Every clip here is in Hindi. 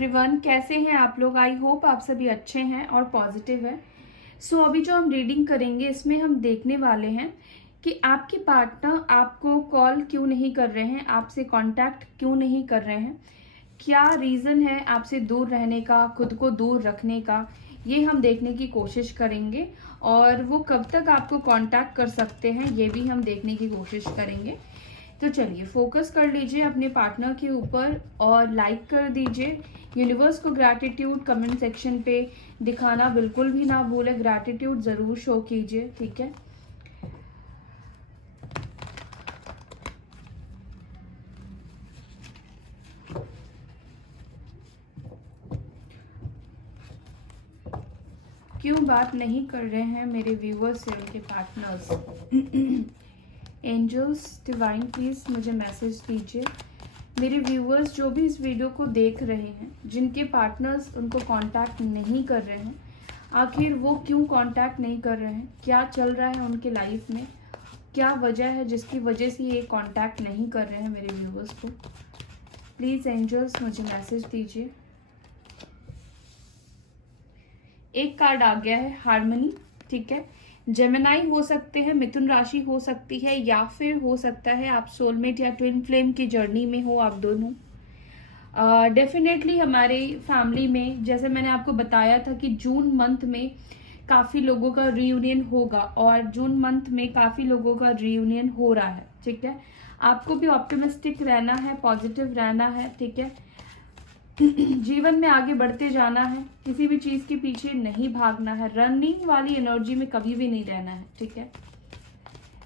एवरीवन, कैसे हैं आप लोग। आई होप आप सभी अच्छे हैं और पॉजिटिव हैं। सो अभी जो हम रीडिंग करेंगे इसमें हम देखने वाले हैं कि आपके पार्टनर आपको कॉल क्यों नहीं कर रहे हैं, आपसे कांटेक्ट क्यों नहीं कर रहे हैं, क्या रीज़न है आपसे दूर रहने का, खुद को दूर रखने का। ये हम देखने की कोशिश करेंगे और वो कब तक आपको कांटेक्ट कर सकते हैं ये भी हम देखने की कोशिश करेंगे। तो चलिए फोकस कर लीजिए अपने पार्टनर के ऊपर और लाइक कर दीजिए। यूनिवर्स को ग्रैटिट्यूड कमेंट सेक्शन पे दिखाना बिल्कुल भी ना भूले, ग्रैटिट्यूड ज़रूर शो कीजिए, ठीक है। क्यों बात नहीं कर रहे हैं मेरे व्यूअर्स से उनके पार्टनर्स। एंजल्स डिवाइन प्लीज मुझे मैसेज दीजिए। मेरे व्यूअर्स जो भी इस वीडियो को देख रहे हैं, जिनके पार्टनर्स उनको कांटेक्ट नहीं कर रहे हैं, आखिर वो क्यों कांटेक्ट नहीं कर रहे हैं, क्या चल रहा है उनके लाइफ में, क्या वजह है जिसकी वजह से ये कांटेक्ट नहीं कर रहे हैं मेरे व्यूअर्स को। प्लीज़ एंजल्स मुझे मैसेज दीजिए। एक कार्ड आ गया है हार्मनी, ठीक है। जेमिनाई हो सकते हैं, मिथुन राशि हो सकती है, या फिर हो सकता है आप सोलमेट या ट्विन फ्लेम की जर्नी में हो आप दोनों। डेफिनेटली हमारे फैमिली में, जैसे मैंने आपको बताया था कि जून मंथ में काफ़ी लोगों का रीयूनियन होगा और जून मंथ में काफ़ी लोगों का रीयूनियन हो रहा है, ठीक है। आपको भी ऑप्टिमिस्टिक रहना है, पॉजिटिव रहना है, ठीक है। जीवन में आगे बढ़ते जाना है, किसी भी चीज के पीछे नहीं भागना है, रनिंग वाली एनर्जी में कभी भी नहीं रहना है, ठीक है।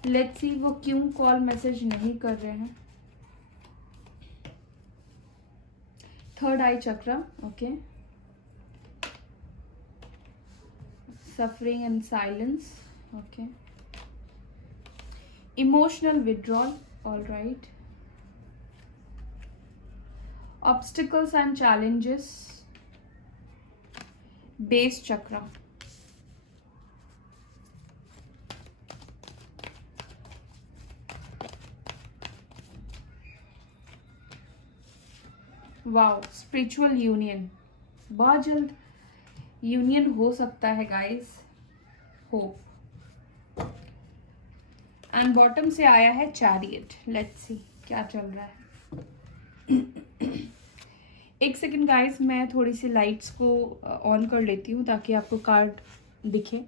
लेट्स सी वो क्यों कॉल मैसेज नहीं कर रहे हैं। थर्ड आई चक्र, okay. Suffering and silence, okay. Emotional withdrawal, all right. Obstacles and challenges, base chakra, wow, spiritual union, बहुत जल्द यूनियन हो सकता है गाइस, होप। एंड बॉटम से आया है चैरियट। लेट्स सी क्या चल रहा है। एक सेकेंड गाइस, मैं थोड़ी सी लाइट्स को ऑन कर लेती हूँ ताकि आपको कार्ड दिखे।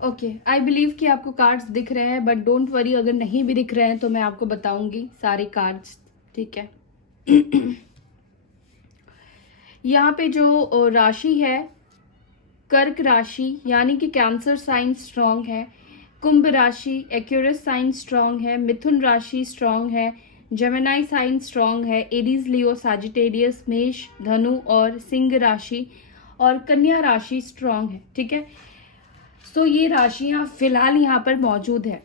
ओके, आई बिलीव कि आपको कार्ड्स दिख रहे हैं, बट डोंट वरी, अगर नहीं भी दिख रहे हैं तो मैं आपको बताऊंगी सारे कार्ड्स, ठीक है। यहाँ पे जो राशि है कर्क राशि, यानी कि कैंसर साइन स्ट्रांग है। कुंभ राशि एक्यूरियस साइन स्ट्रांग है। मिथुन राशि स्ट्रांग है। जेमिनाई साइन स्ट्रांग है। एरीज, लियो, सैजिटेरियस, मेष, धनु और सिंह राशि और कन्या राशि स्ट्रांग है, ठीक है। सो ये राशियां फिलहाल यहाँ पर मौजूद है।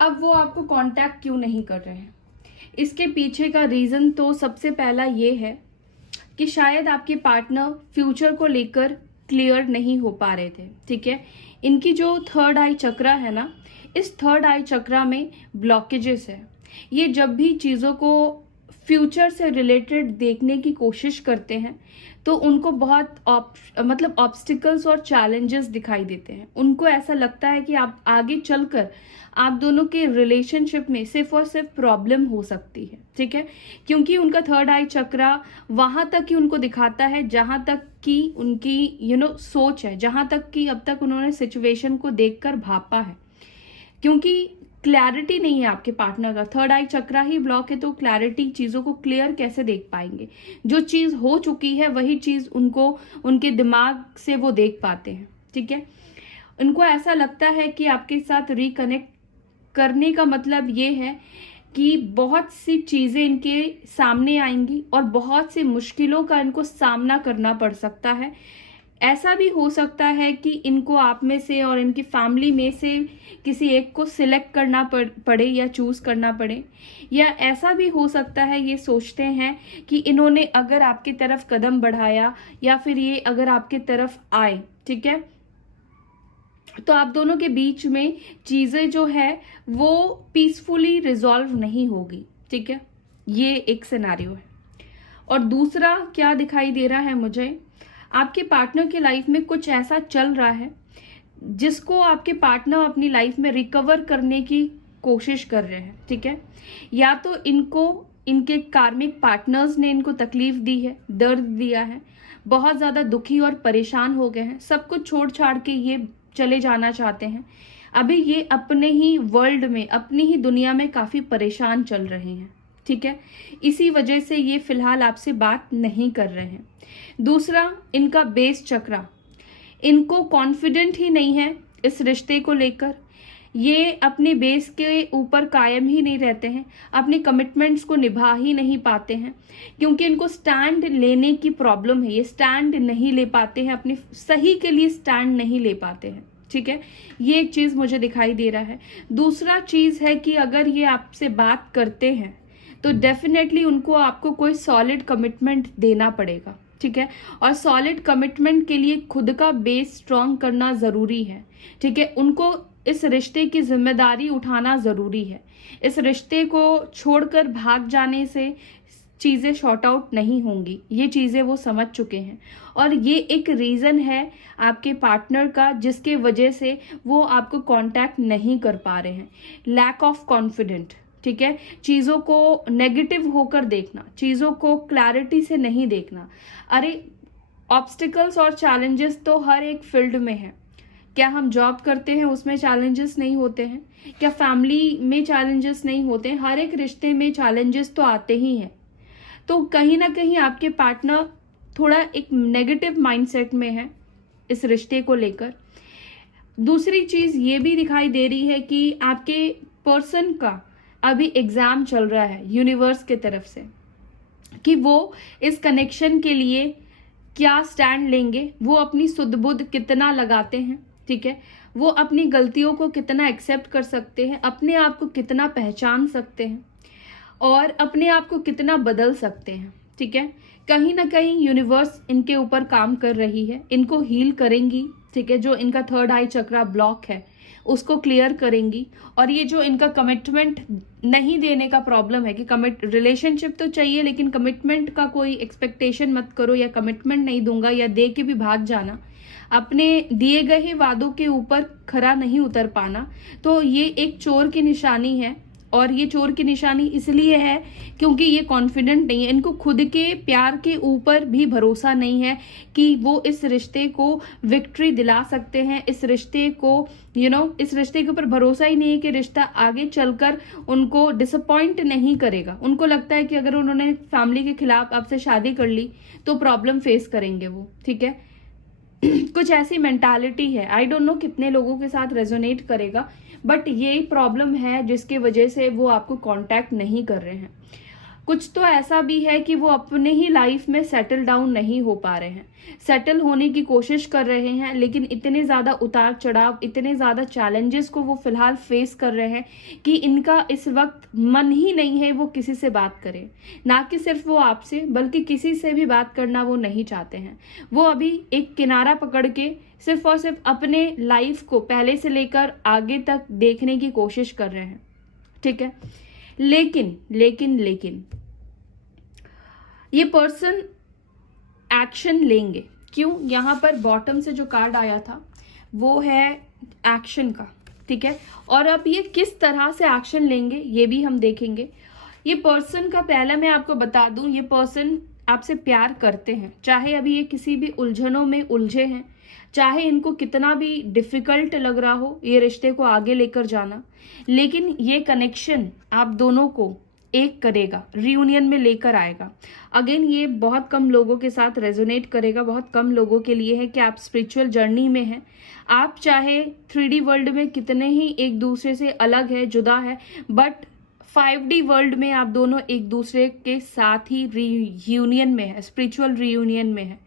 अब वो आपको कांटेक्ट क्यों नहीं कर रहे हैं, इसके पीछे का रीजन तो सबसे पहला ये है कि शायद आपके पार्टनर फ्यूचर को लेकर क्लियर नहीं हो पा रहे थे, ठीक है। इनकी जो थर्ड आई चक्रा है ना, इस थर्ड आई चक्रा में ब्लॉकेजेस है। ये जब भी चीज़ों को फ्यूचर से रिलेटेड देखने की कोशिश करते हैं तो उनको बहुत मतलब ऑब्स्टिकल्स और चैलेंजेस दिखाई देते हैं। उनको ऐसा लगता है कि आप आगे चलकर आप दोनों के रिलेशनशिप में सिर्फ और सिर्फ प्रॉब्लम हो सकती है, ठीक है। क्योंकि उनका थर्ड आई चक्रा वहां तक ही उनको दिखाता है जहां तक कि उनकी सोच है, जहां तक कि अब तक उन्होंने सिचुएशन को देखकर भापा है। क्योंकि क्लैरिटी नहीं है आपके पार्टनर का, थर्ड आई चक्रा ही ब्लॉक है, तो क्लैरिटी, चीज़ों को क्लियर कैसे देख पाएंगे। जो चीज़ हो चुकी है वही चीज़ उनको उनके दिमाग से वो देख पाते हैं, ठीक है। उनको ऐसा लगता है कि आपके साथ रिकनेक्ट करने का मतलब ये है कि बहुत सी चीज़ें इनके सामने आएंगी और बहुत सी मुश्किलों का इनको सामना करना पड़ सकता है। ऐसा भी हो सकता है कि इनको आप में से और इनकी फैमिली में से किसी एक को सिलेक्ट करना पड़े या चूज करना पड़े, या ऐसा भी हो सकता है ये सोचते हैं कि इन्होंने अगर आपकी तरफ कदम बढ़ाया या फिर ये अगर आपकी तरफ आए, ठीक है, तो आप दोनों के बीच में चीज़ें जो है वो पीसफुली रिजॉल्व नहीं होगी, ठीक है, ये एक सिनेरियो है। और दूसरा क्या दिखाई दे रहा है मुझे, आपके पार्टनर की लाइफ में कुछ ऐसा चल रहा है जिसको आपके पार्टनर अपनी लाइफ में रिकवर करने की कोशिश कर रहे हैं। ठीक है, या तो इनके कार्मिक पार्टनर्स ने इनको तकलीफ दी है, दर्द दिया है, बहुत ज़्यादा दुखी और परेशान हो गए हैं, सब कुछ छोड़ छाड़ के ये चले जाना चाहते हैं। अभी ये अपने ही वर्ल्ड में, अपनी ही दुनिया में काफ़ी परेशान चल रहे हैं। ठीक है, इसी वजह से ये फिलहाल आपसे बात नहीं कर रहे हैं। दूसरा, इनका बेस चक्रा, इनको कॉन्फिडेंट ही नहीं है इस रिश्ते को लेकर। ये अपने बेस के ऊपर कायम ही नहीं रहते हैं, अपने कमिटमेंट्स को निभा ही नहीं पाते हैं, क्योंकि इनको स्टैंड लेने की प्रॉब्लम है। ये स्टैंड नहीं ले पाते हैं, अपने सही के लिए स्टैंड नहीं ले पाते हैं। ठीक है, ये एक चीज़ मुझे दिखाई दे रहा है। दूसरा चीज़ है कि अगर ये आपसे बात करते हैं तो डेफिनेटली उनको आपको कोई सॉलिड कमिटमेंट देना पड़ेगा। ठीक है, और सॉलिड कमिटमेंट के लिए खुद का बेस स्ट्रॉन्ग करना ज़रूरी है। ठीक है, उनको इस रिश्ते की जिम्मेदारी उठाना ज़रूरी है। इस रिश्ते को छोड़कर भाग जाने से चीज़ें शॉर्ट आउट नहीं होंगी, ये चीज़ें वो समझ चुके हैं। और ये एक रीज़न है आपके पार्टनर का जिसके वजह से वो आपको कांटेक्ट नहीं कर पा रहे हैं, लैक ऑफ कॉन्फिडेंट। ठीक है, चीज़ों को नेगेटिव होकर देखना, चीज़ों को क्लैरिटी से नहीं देखना। अरे ऑब्स्टिकल्स और चैलेंजेस तो हर एक फील्ड में है। क्या हम जॉब करते हैं उसमें चैलेंजेस नहीं होते हैं? क्या फैमिली में चैलेंजेस नहीं होते हैं? हर एक रिश्ते में चैलेंजेस तो आते ही हैं। तो कहीं ना कहीं आपके पार्टनर थोड़ा एक नेगेटिव माइंडसेट में है इस रिश्ते को लेकर। दूसरी चीज़ ये भी दिखाई दे रही है कि आपके पर्सन का अभी एग्ज़ाम चल रहा है यूनिवर्स की तरफ से कि वो इस कनेक्शन के लिए क्या स्टैंड लेंगे, वो अपनी सुध बुध कितना लगाते हैं। ठीक है, वो अपनी गलतियों को कितना एक्सेप्ट कर सकते हैं, अपने आप को कितना पहचान सकते हैं और अपने आप को कितना बदल सकते हैं। ठीक है, कहीं ना कहीं यूनिवर्स इनके ऊपर काम कर रही है, इनको हील करेंगी। ठीक है, जो इनका थर्ड आई चक्रा ब्लॉक है उसको क्लियर करेंगी। और ये जो इनका कमिटमेंट नहीं देने का प्रॉब्लम है कि रिलेशनशिप तो चाहिए लेकिन कमिटमेंट का कोई एक्सपेक्टेशन मत करो, या कमिटमेंट नहीं दूंगा, या दे के भी भाग जाना, अपने दिए गए वादों के ऊपर खरा नहीं उतर पाना, तो ये एक चोर की निशानी है। और ये चोर की निशानी इसलिए है क्योंकि ये कॉन्फिडेंट नहीं है, इनको खुद के प्यार के ऊपर भी भरोसा नहीं है कि वो इस रिश्ते को विक्ट्री दिला सकते हैं। इस रिश्ते को इस रिश्ते के ऊपर भरोसा ही नहीं है कि रिश्ता आगे चलकर उनको डिसअपॉइंट नहीं करेगा। उनको लगता है कि अगर उन्होंने फैमिली के खिलाफ आपसे शादी कर ली तो प्रॉब्लम फेस करेंगे वो। ठीक है, कुछ ऐसी मेंटालिटी है। आई डोंट नो कितने लोगों के साथ रेजोनेट करेगा, बट ये प्रॉब्लम है जिसके वजह से वो आपको कांटेक्ट नहीं कर रहे हैं। कुछ तो ऐसा भी है कि वो अपने ही लाइफ में सेटल डाउन नहीं हो पा रहे हैं, सेटल होने की कोशिश कर रहे हैं, लेकिन इतने ज़्यादा उतार चढ़ाव, इतने ज़्यादा चैलेंजेस को वो फिलहाल फेस कर रहे हैं कि इनका इस वक्त मन ही नहीं है वो किसी से बात करें। ना कि सिर्फ वो आपसे, बल्कि किसी से भी बात करना वो नहीं चाहते हैं। वो अभी एक किनारा पकड़ के सिर्फ और सिर्फ अपने लाइफ को पहले से लेकर आगे तक देखने की कोशिश कर रहे हैं। ठीक है, लेकिन ये पर्सन एक्शन लेंगे। क्यों? यहाँ पर बॉटम से जो कार्ड आया था वो है एक्शन का। ठीक है, और अब ये किस तरह से एक्शन लेंगे ये भी हम देखेंगे। ये पर्सन का पहले मैं आपको बता दूं, ये पर्सन आपसे प्यार करते हैं, चाहे अभी ये किसी भी उलझनों में उलझे हैं, चाहे इनको कितना भी डिफिकल्ट लग रहा हो ये रिश्ते को आगे लेकर जाना, लेकिन ये कनेक्शन आप दोनों को एक करेगा, रियूनियन में लेकर आएगा। अगेन ये बहुत कम लोगों के साथ रेजोनेट करेगा, बहुत कम लोगों के लिए है कि आप स्पिरिचुअल जर्नी में हैं। आप चाहे 3D वर्ल्ड में कितने ही एक दूसरे से अलग है, जुदा है, बट 5D वर्ल्ड में आप दोनों एक दूसरे के साथ ही रियूनियन में है, स्पिरिचुअल रियूनियन में है।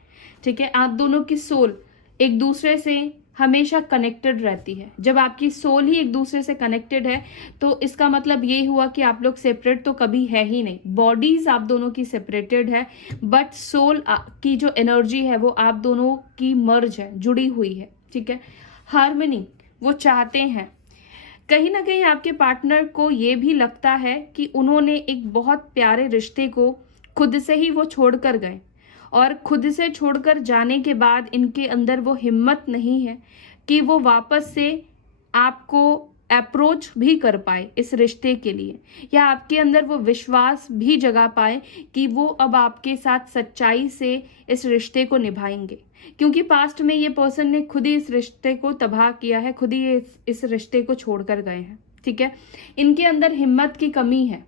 ठीक है, आप दोनों की सोल एक दूसरे से हमेशा कनेक्टेड रहती है। जब आपकी सोल ही एक दूसरे से कनेक्टेड है तो इसका मतलब ये हुआ कि आप लोग सेपरेट तो कभी है ही नहीं। बॉडीज आप दोनों की सेपरेटेड है, बट सोल की जो एनर्जी है वो आप दोनों की मर्ज है, जुड़ी हुई है। ठीक है, हार्मनी वो चाहते हैं कहीं ना कहीं आपके पार्टनर को ये भी लगता है कि उन्होंने एक बहुत प्यारे रिश्ते को खुद से ही वो छोड़कर गए, और खुद से छोड़कर जाने के बाद इनके अंदर वो हिम्मत नहीं है कि वो वापस से आपको अप्रोच भी कर पाए इस रिश्ते के लिए, या आपके अंदर वो विश्वास भी जगा पाए कि वो अब आपके साथ सच्चाई से इस रिश्ते को निभाएंगे। क्योंकि पास्ट में ये पर्सन ने खुद ही इस रिश्ते को तबाह किया है, खुद ही इस रिश्ते को छोड़कर गए हैं। ठीक है, इनके अंदर हिम्मत की कमी है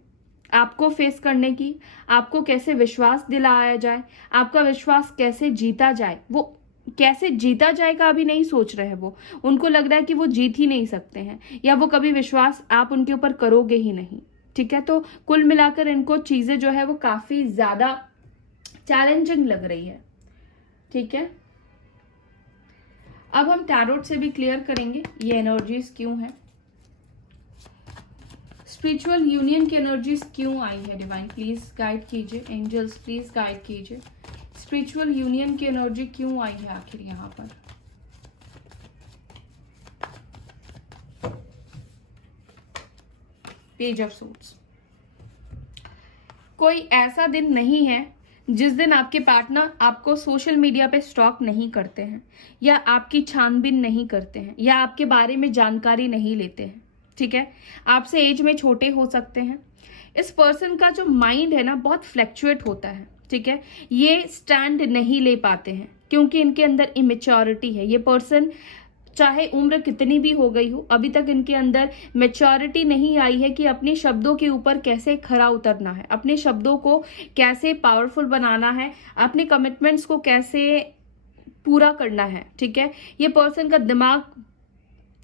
आपको फेस करने की, आपको कैसे विश्वास दिलाया जाए, आपका विश्वास कैसे जीता जाए। वो कैसे जीता जाएगा अभी नहीं सोच रहे हैं, वो उनको लग रहा है कि वो जीत ही नहीं सकते हैं, या वो कभी विश्वास आप उनके ऊपर करोगे ही नहीं। ठीक है, तो कुल मिलाकर इनको चीजें जो है वो काफी ज्यादा चैलेंजिंग लग रही है। ठीक है, अब हम टैरोट से भी क्लियर करेंगे ये एनर्जीज क्यों है, स्पिरिचुअल यूनियन की एनर्जीज क्यों आई है। डिवाइन प्लीज गाइड कीजिए, एंजल्स प्लीज गाइड कीजिए, स्पिरिचुअल यूनियन की एनर्जी क्यों आई है आखिर यहां पर। Page of swords. कोई ऐसा दिन नहीं है जिस दिन आपके पार्टनर आपको सोशल मीडिया पे स्टॉक नहीं करते हैं, या आपकी छानबीन नहीं करते हैं, या आपके बारे में जानकारी नहीं लेते हैं। ठीक है, आपसे एज में छोटे हो सकते हैं। इस पर्सन का जो माइंड है ना बहुत फ्लैक्चुएट होता है। ठीक है, ये स्टैंड नहीं ले पाते हैं क्योंकि इनके अंदर इमेच्योरिटी है। ये पर्सन चाहे उम्र कितनी भी हो गई हो, अभी तक इनके अंदर मैच्योरिटी नहीं आई है कि अपने शब्दों के ऊपर कैसे खरा उतरना है, अपने शब्दों को कैसे पावरफुल बनाना है, अपने कमिटमेंट्स को कैसे पूरा करना है। ठीक है, ये पर्सन का दिमाग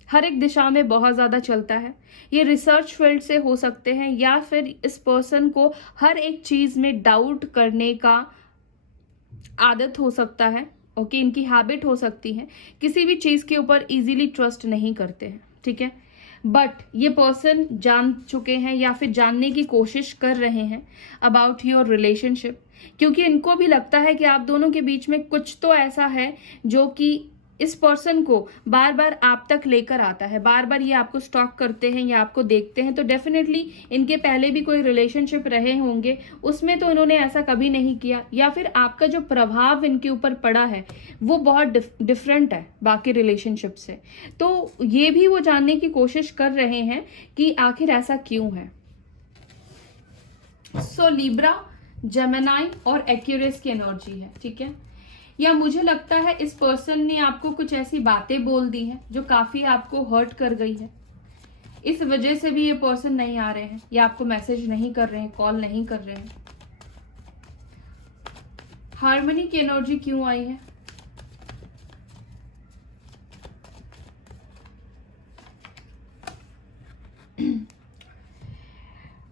हर एक दिशा में बहुत ज्यादा चलता है। ये रिसर्च फील्ड से हो सकते हैं, या फिर इस पर्सन को हर एक चीज में डाउट करने का आदत हो सकता है। ओके, इनकी हैबिट हो सकती है, किसी भी चीज के ऊपर इजीली ट्रस्ट नहीं करते हैं। ठीक है, बट ये पर्सन जान चुके हैं या फिर जानने की कोशिश कर रहे हैं अबाउट योर रिलेशनशिप, क्योंकि इनको भी लगता है कि आप दोनों के बीच में कुछ तो ऐसा है जो कि इस पर्सन को बार बार आप तक लेकर आता है। बार बार ये आपको स्टॉक करते हैं या आपको देखते हैं, तो डेफिनेटली इनके पहले भी कोई रिलेशनशिप रहे होंगे, उसमें तो इन्होंने ऐसा कभी नहीं किया, या फिर आपका जो प्रभाव इनके ऊपर पड़ा है वो बहुत डिफरेंट है बाकी रिलेशनशिप से। तो ये भी वो जानने की कोशिश कर रहे हैं कि आखिर ऐसा क्यों है। सो लिब्रा, जेमिनी और एक्यूरियस की एनर्जी है। ठीक है, या मुझे लगता है इस पर्सन ने आपको कुछ ऐसी बातें बोल दी हैं जो काफी आपको हर्ट कर गई है। इस वजह से भी ये पर्सन नहीं आ रहे हैं, या आपको मैसेज नहीं कर रहे हैं, कॉल नहीं कर रहे हैं। हार्मनी की एनर्जी क्यों आई है,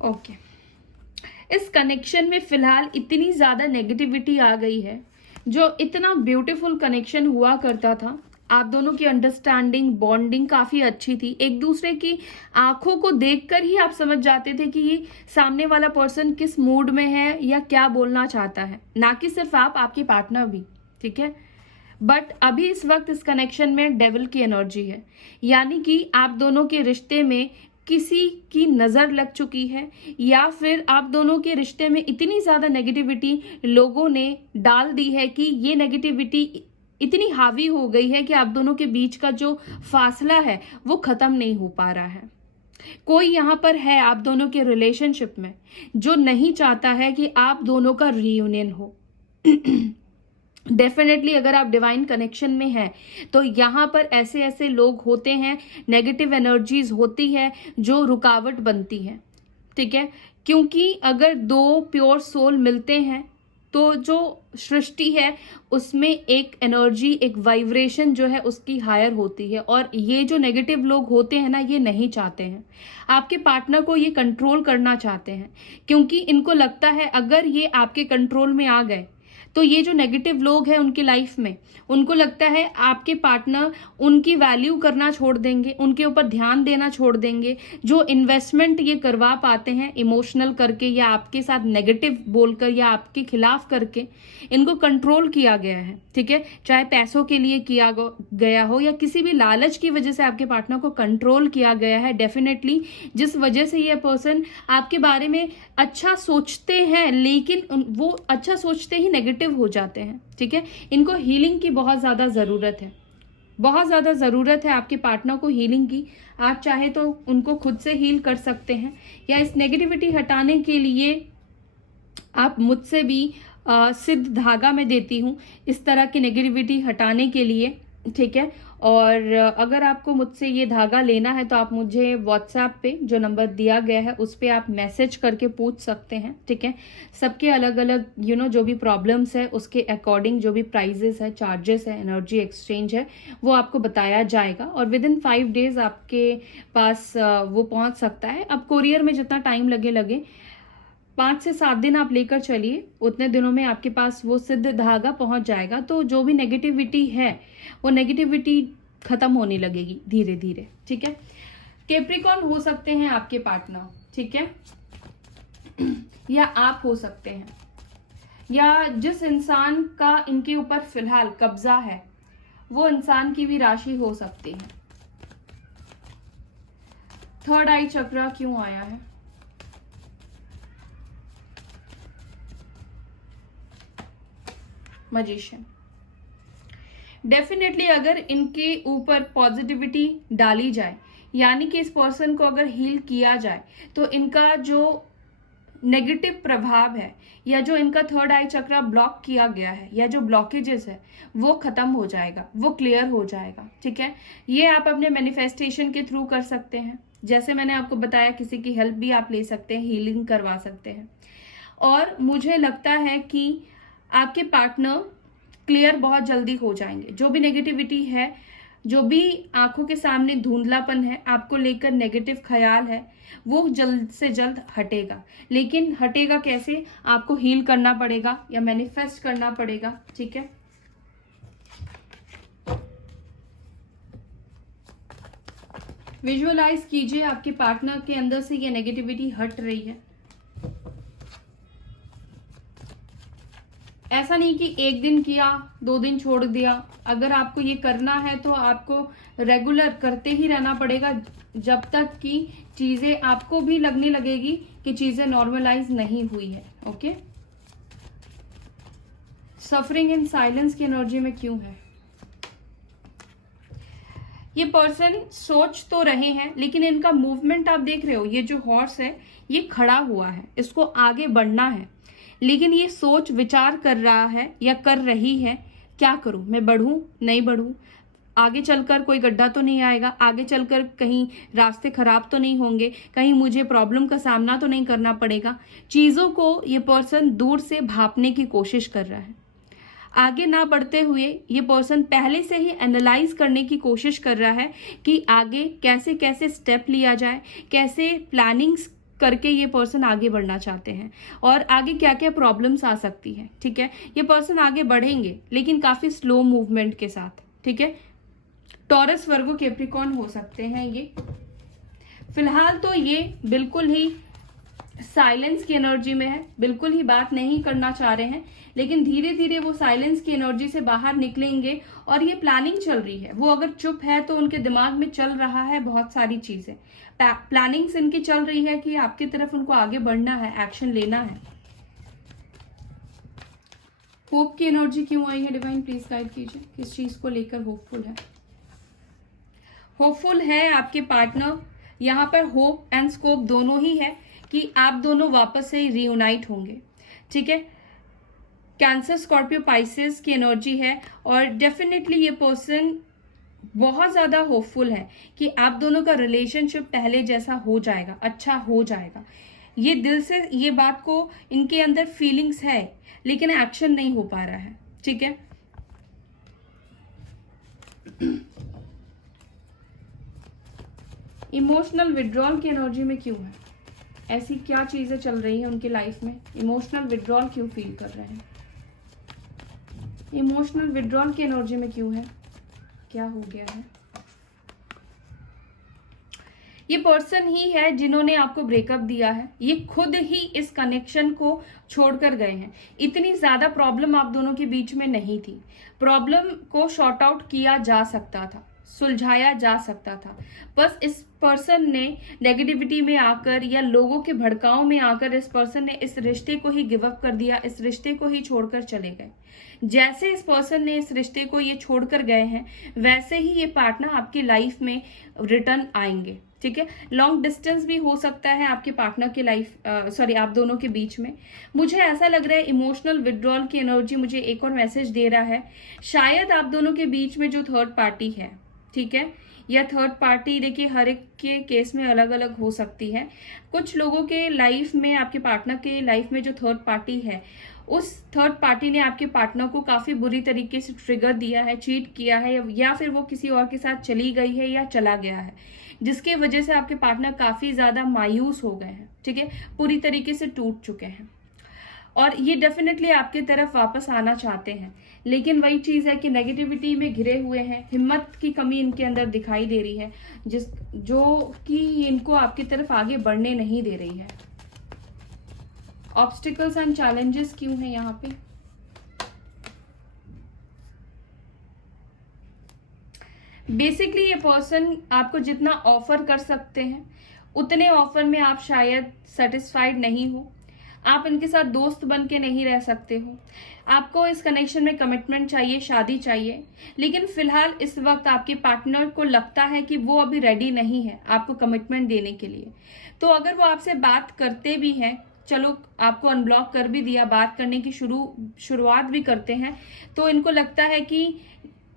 ओके। इस कनेक्शन में फिलहाल इतनी ज्यादा नेगेटिविटी आ गई है। जो इतना ब्यूटीफुल कनेक्शन हुआ करता था, आप दोनों की अंडरस्टैंडिंग, बॉन्डिंग काफी अच्छी थी। एक दूसरे की आंखों को देखकर ही आप समझ जाते थे कि ये सामने वाला पर्सन किस मूड में है या क्या बोलना चाहता है, ना कि सिर्फ आप, आपके पार्टनर भी। ठीक है, बट अभी इस वक्त इस कनेक्शन में डेविल की एनर्जी है, यानी कि आप दोनों के रिश्ते में किसी की नजर लग चुकी है, या फिर आप दोनों के रिश्ते में इतनी ज्यादा नेगेटिविटी लोगों ने डाल दी है कि ये नेगेटिविटी इतनी हावी हो गई है कि आप दोनों के बीच का जो फासला है वो खत्म नहीं हो पा रहा है। कोई यहाँ पर है आप दोनों के रिलेशनशिप में जो नहीं चाहता है कि आप दोनों का रीयूनियन हो। डेफिनेटली अगर आप डिवाइन कनेक्शन में हैं तो यहाँ पर ऐसे ऐसे लोग होते हैं, नेगेटिव एनर्जीज होती है जो रुकावट बनती है। ठीक है, क्योंकि अगर दो प्योर सोल मिलते हैं तो जो सृष्टि है उसमें एक एनर्जी, एक वाइब्रेशन जो है उसकी हायर होती है, और ये जो नेगेटिव लोग होते हैं ना, ये नहीं चाहते हैं। आपके पार्टनर को ये कंट्रोल करना चाहते हैं, क्योंकि इनको लगता है अगर ये आपके कंट्रोल में आ गए तो ये जो नेगेटिव लोग हैं उनकी लाइफ में, उनको लगता है आपके पार्टनर उनकी वैल्यू करना छोड़ देंगे, उनके ऊपर ध्यान देना छोड़ देंगे। जो इन्वेस्टमेंट ये करवा पाते हैं इमोशनल करके या आपके साथ नेगेटिव बोलकर या आपके खिलाफ करके, इनको कंट्रोल किया गया है, ठीक है। चाहे पैसों के लिए किया गया हो या किसी भी लालच की वजह से आपके पार्टनर को कंट्रोल किया गया है डेफिनेटली, जिस वजह से ये पर्सन आपके बारे में अच्छा सोचते हैं लेकिन वो अच्छा सोचते ही नेगेटिव हो जाते हैं, ठीक है। इनको हीलिंग की बहुत ज़्यादा ज़रूरत है, बहुत ज़्यादा ज़रूरत है आपके पार्टनर को हीलिंग की। आप चाहे तो उनको खुद से हील कर सकते हैं या इस नेगेटिविटी हटाने के लिए आप मुझसे भी सिद्ध धागा मैं देती हूँ इस तरह की नेगेटिविटी हटाने के लिए, ठीक है। और अगर आपको मुझसे ये धागा लेना है तो आप मुझे व्हाट्सएप पे जो नंबर दिया गया है उस पर आप मैसेज करके पूछ सकते हैं, ठीक है। सबके अलग अलग जो भी प्रॉब्लम्स है उसके अकॉर्डिंग जो भी प्राइजेस है, चार्जेस है, एनर्जी एक्सचेंज है, वो आपको बताया जाएगा और विद इन 5 डेज आपके पास वो पहुंच सकता है। अब कोरियर में जितना टाइम लगे 5 से 7 दिन आप लेकर चलिए, उतने दिनों में आपके पास वो सिद्ध धागा पहुंच जाएगा। तो जो भी नेगेटिविटी है वो नेगेटिविटी खत्म होने लगेगी धीरे धीरे, ठीक है। कैप्रिकॉर्न हो सकते हैं आपके पार्टनर, ठीक है, या आप हो सकते हैं, या जिस इंसान का इनके ऊपर फिलहाल कब्जा है वो इंसान की भी राशि हो सकती है। थर्ड आई चक्रा क्यों आया है? मैजिशियन। डेफिनेटली अगर इनके ऊपर पॉजिटिविटी डाली जाए, यानी कि इस पर्सन को अगर हील किया जाए, तो इनका जो नेगेटिव प्रभाव है या जो इनका थर्ड आई चक्रा ब्लॉक किया गया है या जो ब्लॉकेजेस है वो खत्म हो जाएगा, वो क्लियर हो जाएगा, ठीक है। ये आप अपने मैनिफेस्टेशन के थ्रू कर सकते हैं, जैसे मैंने आपको बताया किसी की हेल्प भी आप ले सकते हैं, हीलिंग करवा सकते हैं। और मुझे लगता है कि आपके पार्टनर क्लियर बहुत जल्दी हो जाएंगे। जो भी नेगेटिविटी है, जो भी आंखों के सामने धुंधलापन है, आपको लेकर नेगेटिव ख्याल है, वो जल्द से जल्द हटेगा। लेकिन हटेगा कैसे? आपको हील करना पड़ेगा या मैनिफेस्ट करना पड़ेगा, ठीक है। विजुअलाइज कीजिए आपके पार्टनर के अंदर से ये नेगेटिविटी हट रही है। ऐसा नहीं कि एक दिन किया 2 दिन छोड़ दिया। अगर आपको ये करना है तो आपको रेगुलर करते ही रहना पड़ेगा जब तक कि चीजें आपको भी लगने लगेगी कि चीजें नॉर्मलाइज नहीं हुई है, ओके। सफरिंग इन साइलेंस की एनर्जी में क्यों है? ये पर्सन सोच तो रहे हैं लेकिन इनका मूवमेंट आप देख रहे हो, ये जो हॉर्स है ये खड़ा हुआ है, इसको आगे बढ़ना है, लेकिन ये सोच विचार कर रहा है या कर रही है, क्या करूं, मैं बढ़ूं नहीं बढ़ूं, आगे चलकर कोई गड्ढा तो नहीं आएगा, आगे चलकर कहीं रास्ते खराब तो नहीं होंगे, कहीं मुझे प्रॉब्लम का सामना तो नहीं करना पड़ेगा। चीजों को ये पर्सन दूर से भांपने की कोशिश कर रहा है। आगे ना बढ़ते हुए ये पर्सन पहले से ही एनालाइज करने की कोशिश कर रहा है कि आगे कैसे कैसे स्टेप लिया जाए, कैसे प्लानिंग्स करके ये पर्सन आगे बढ़ना चाहते हैं और आगे क्या क्या प्रॉब्लम्स आ सकती है, ठीक है। ये पर्सन आगे बढ़ेंगे लेकिन काफी स्लो मूवमेंट के साथ, ठीक है। टॉरस, वर्गो, कैप्रिकॉर्न हो सकते हैं ये। फिलहाल तो ये बिल्कुल ही साइलेंस की एनर्जी में है, बिल्कुल ही बात नहीं करना चाह रहे हैं, लेकिन धीरे धीरे वो साइलेंस की एनर्जी से बाहर निकलेंगे और ये प्लानिंग चल रही है। वो अगर चुप है तो उनके दिमाग में चल रहा है बहुत सारी चीजें, प्लानिंग्स इनकी चल रही है कि आपकी तरफ उनको आगे बढ़ना है, एक्शन लेना है। होप की एनर्जी क्यों आई है? डिवाइन प्लीज गाइड कीजिए, किस चीज को लेकर होपफुल है? होपफुल है आपके पार्टनर, यहाँ पर होप एंड स्कोप दोनों ही है कि आप दोनों वापस से रीयूनाइट होंगे, ठीक है। कैंसर, स्कॉर्पियो, पाइसेस की एनर्जी है और डेफिनेटली ये पर्सन बहुत ज्यादा होपफुल है कि आप दोनों का रिलेशनशिप पहले जैसा हो जाएगा, अच्छा हो जाएगा। ये दिल से ये बात को इनके अंदर फीलिंग्स है लेकिन एक्शन नहीं हो पा रहा है, ठीक है। इमोशनल विड्रॉल की एनर्जी में क्यों है? ऐसी क्या चीजें चल रही हैं उनकी लाइफ में? इमोशनल विड्रॉल क्यों फील कर रहे हैं? इमोशनल विड्रॉल की एनर्जी में क्यों है, क्या हो गया है? ये पर्सन ही है जिन्होंने आपको ब्रेकअप दिया है, ये खुद ही इस कनेक्शन को छोड़कर गए हैं। इतनी ज्यादा प्रॉब्लम आप दोनों के बीच में नहीं थी, प्रॉब्लम को शॉर्ट आउट किया जा सकता था, सुलझाया जा सकता था। बस इस पर्सन ने नेगेटिविटी में आकर या लोगों के भड़काओं में आकर इस पर्सन ने इस रिश्ते को ही गिव अप कर दिया, इस रिश्ते को ही छोड़कर चले गए। जैसे इस पर्सन ने इस रिश्ते को ये छोड़कर गए हैं, वैसे ही ये पार्टनर आपकी लाइफ में रिटर्न आएंगे। ठीक है, लॉन्ग डिस्टेंस भी हो सकता है आपके पार्टनर के आप दोनों के बीच में। मुझे ऐसा लग रहा है इमोशनल विड्रॉल की एनर्जी मुझे एक और मैसेज दे रहा है, शायद आप दोनों के बीच में जो थर्ड पार्टी है, ठीक है, या थर्ड पार्टी, देखिए हर एक के केस में अलग अलग हो सकती है। कुछ लोगों के लाइफ में, आपके पार्टनर के लाइफ में जो थर्ड पार्टी है, उस थर्ड पार्टी ने आपके पार्टनर को काफी बुरी तरीके से ट्रिगर दिया है, चीट किया है, या फिर वो किसी और के साथ चली गई है या चला गया है, जिसके वजह से आपके पार्टनर काफी ज्यादा मायूस हो गए हैं। ठीक है, पूरी तरीके से टूट चुके हैं और ये डेफिनेटली आपके तरफ वापस आना चाहते हैं, लेकिन वही चीज है कि नेगेटिविटी में घिरे हुए हैं, हिम्मत की कमी इनके अंदर दिखाई दे रही है, जो कि इनको आपकी तरफ आगे बढ़ने नहीं दे रही है। ऑब्स्टिकल्स एंड चैलेंजेस क्यों है यहाँ पे? बेसिकली ये पर्सन आपको जितना ऑफर कर सकते हैं उतने ऑफर में आप शायद सेटिस्फाइड नहीं हो, आप इनके साथ दोस्त बन के नहीं रह सकते हो, आपको इस कनेक्शन में कमिटमेंट चाहिए, शादी चाहिए, लेकिन फिलहाल इस वक्त आपके पार्टनर को लगता है कि वो अभी रेडी नहीं है आपको कमिटमेंट देने के लिए। तो अगर वो आपसे बात करते भी हैं, चलो आपको अनब्लॉक कर भी दिया, बात करने की शुरुआत भी करते हैं, तो इनको लगता है कि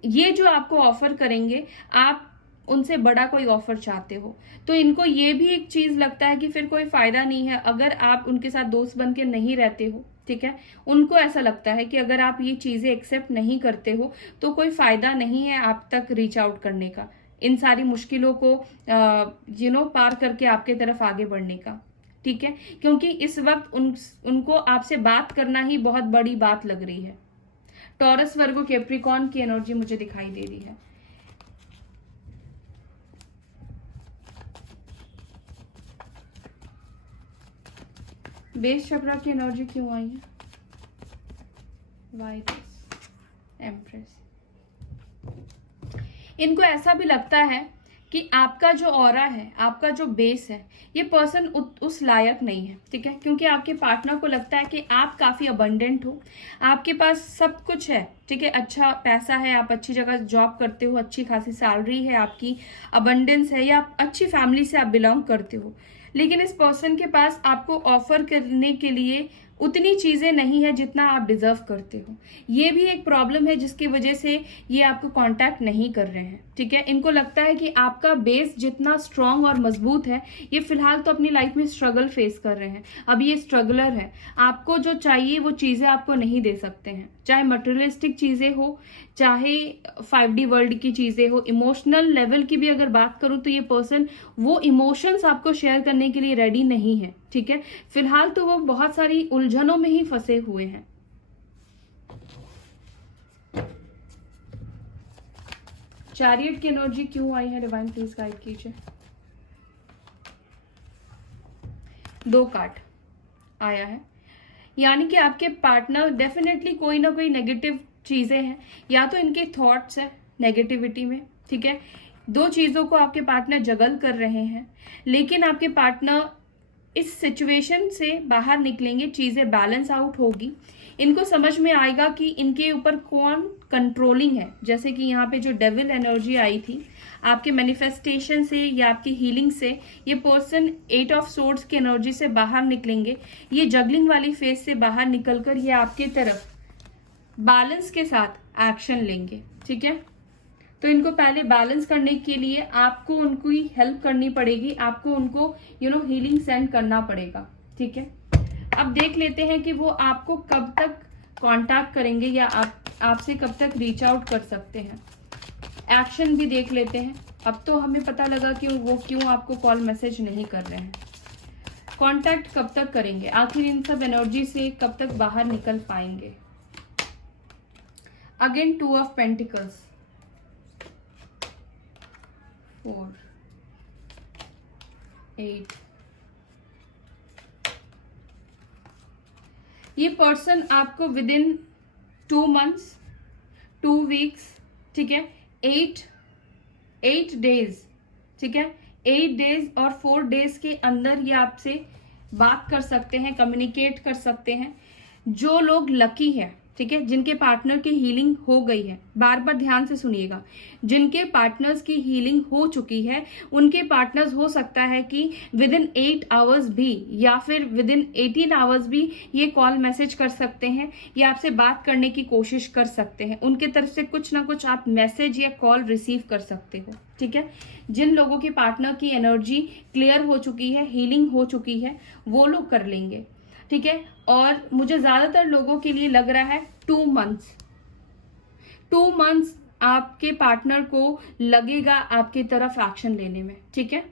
ये जो आपको ऑफर करेंगे, आप उनसे बड़ा कोई ऑफर चाहते हो, तो इनको ये भी एक चीज लगता है कि फिर कोई फायदा नहीं है अगर आप उनके साथ दोस्त बन के नहीं रहते हो। ठीक है, उनको ऐसा लगता है कि अगर आप ये चीजें एक्सेप्ट नहीं करते हो तो कोई फायदा नहीं है आप तक रीच आउट करने का, इन सारी मुश्किलों को पार करके आपके तरफ आगे बढ़ने का। ठीक है, क्योंकि इस वक्त उनको आपसे बात करना ही बहुत बड़ी बात लग रही है। टॉरस, वर्गो, कैप्रिकॉर्न की एनर्जी मुझे दिखाई दे रही है। बेस चक्रा की एनर्जी क्यों आई है? Virus, empress. इनको ऐसा भी लगता है कि आपका जो ऑरा है, आपका जो बेस है, ये पर्सन उस लायक नहीं है। ठीक है, क्योंकि आपके पार्टनर को लगता है कि आप काफी अबंडेंट हो, आपके पास सब कुछ है। ठीक है, अच्छा पैसा है, आप अच्छी जगह जॉब करते हो, अच्छी खासी सैलरी है आपकी, अबंडेंस है, या अच्छी फैमिली से आप बिलोंग करते हो, लेकिन इस पर्सन के पास आपको ऑफर करने के लिए उतनी चीजें नहीं है जितना आप डिजर्व करते हो। ये भी एक प्रॉब्लम है जिसकी वजह से ये आपको कांटेक्ट नहीं कर रहे हैं। ठीक है, इनको लगता है कि आपका बेस जितना स्ट्रांग और मजबूत है, ये फिलहाल तो अपनी लाइफ में स्ट्रगल फेस कर रहे हैं, अब ये स्ट्रगलर है, आपको जो चाहिए वो चीजें आपको नहीं दे सकते हैं, चाहे मटेरियलिस्टिक चीजें हो, चाहे 5D वर्ल्ड की चीजें हो। इमोशनल लेवल की भी अगर बात करूं तो ये पर्सन वो इमोशंस आपको शेयर करने के लिए रेडी नहीं है। ठीक है, फिलहाल तो वो बहुत सारी उलझनों में ही फंसे हुए हैं। चैरियट की एनर्जी क्यों आई है? डिवाइन प्लीज गाइड कीजिए। 2 कार्ड आया है, यानी कि आपके पार्टनर डेफिनेटली कोई ना कोई नेगेटिव चीजें हैं, या तो इनके थॉट्स है नेगेटिविटी में। ठीक है, 2 चीजों को आपके पार्टनर जगल कर रहे हैं, लेकिन आपके पार्टनर इस सिचुएशन से बाहर निकलेंगे, चीजें बैलेंस आउट होगी, इनको समझ में आएगा कि इनके ऊपर कौन कंट्रोलिंग है। जैसे कि यहाँ पे जो डेविल एनर्जी आई थी, आपके मैनिफेस्टेशन से या आपकी हीलिंग से ये पर्सन 8 ऑफ सोर्ड्स की एनर्जी से बाहर निकलेंगे, ये जगलिंग वाली फेज से बाहर निकलकर ये आपके तरफ बैलेंस के साथ एक्शन लेंगे। ठीक है, तो इनको पहले बैलेंस करने के लिए आपको उनकी हेल्प करनी पड़ेगी, आपको उनको हीलिंग सेंड करना पड़ेगा। ठीक है, अब देख लेते हैं कि वो आपको कब तक कांटेक्ट करेंगे या आपसे कब तक रीच आउट कर सकते हैं। एक्शन भी देख लेते हैं। अब तो हमें पता लगा कि वो क्यों आपको कॉल मैसेज नहीं कर रहे हैं। कांटेक्ट कब तक करेंगे, आखिर इन सब एनर्जी से कब तक बाहर निकल पाएंगे। Again 2 of pentacles, 4, 8। ये पर्सन आपको विद इन 2 months, 2 weeks, ठीक है, 8 days, ठीक है, 8 days और 4 days के अंदर ये आपसे बात कर सकते हैं, कम्युनिकेट कर सकते हैं। जो लोग लकी है, ठीक है, जिनके पार्टनर की हीलिंग हो गई है, बार बार ध्यान से सुनिएगा, जिनके पार्टनर्स की हीलिंग हो चुकी है, उनके पार्टनर्स हो सकता है कि विद इन 8 आवर्स भी या फिर विद इन 18 आवर्स भी ये कॉल मैसेज कर सकते हैं, ये आपसे बात करने की कोशिश कर सकते हैं। उनके तरफ से कुछ ना कुछ आप मैसेज या कॉल रिसीव कर सकते हो, ठीक है। जिन लोगों के पार्टनर की एनर्जी क्लियर हो चुकी है, हीलिंग हो चुकी है, वो लोग कर लेंगे, ठीक है। और मुझे ज्यादातर लोगों के लिए लग रहा है 2 months, 2 months आपके पार्टनर को लगेगा आपकी तरफ एक्शन लेने में, ठीक है।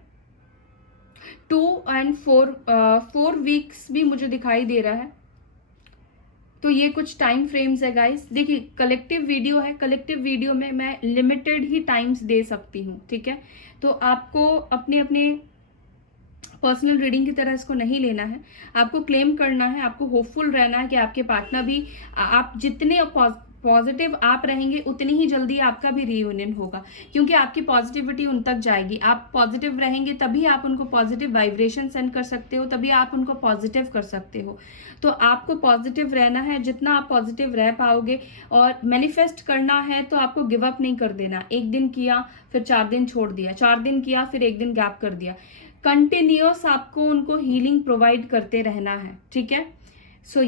2 and 4 weeks भी मुझे दिखाई दे रहा है। तो ये कुछ टाइम फ्रेम्स है गाइस। देखिए कलेक्टिव वीडियो है, कलेक्टिव वीडियो में मैं लिमिटेड ही टाइम्स दे सकती हूँ, ठीक है। तो आपको अपने अपने पर्सनल रीडिंग की तरह इसको नहीं लेना है, आपको क्लेम करना है, आपको होपफुल रहना है कि आपके पार्टनर भी, आप जितने पॉजिटिव आप रहेंगे उतनी ही जल्दी आपका भी रियूनियन होगा, क्योंकि आपकी पॉजिटिविटी उन तक जाएगी। आप पॉजिटिव रहेंगे तभी आप उनको पॉजिटिव वाइब्रेशन सेंड कर सकते हो, तभी आप उनको पॉजिटिव कर सकते हो। तो आपको पॉजिटिव रहना है, जितना आप पॉजिटिव रह पाओगे। और मैनिफेस्ट करना है तो आपको गिव अप नहीं कर देना। 1 दिन किया फिर 4 दिन छोड़ दिया, 4 दिन किया फिर 1 दिन गैप कर दिया, कंटिन्यूअस आपको उनको हीलिंग प्रोवाइड करते रहना है, ठीक है। सो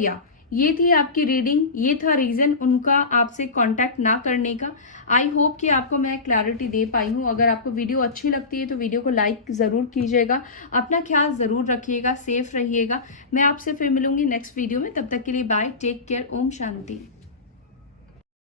ये थी आपकी रीडिंग, ये था रीजन उनका आपसे कांटेक्ट ना करने का। आई होप कि आपको मैं क्लैरिटी दे पाई हूँ। अगर आपको वीडियो अच्छी लगती है तो वीडियो को लाइक जरूर कीजिएगा, अपना ख्याल जरूर रखिएगा, सेफ रहिएगा। मैं आपसे फिर मिलूंगी नेक्स्ट वीडियो में, तब तक के लिए bye, take care, Om Shanti.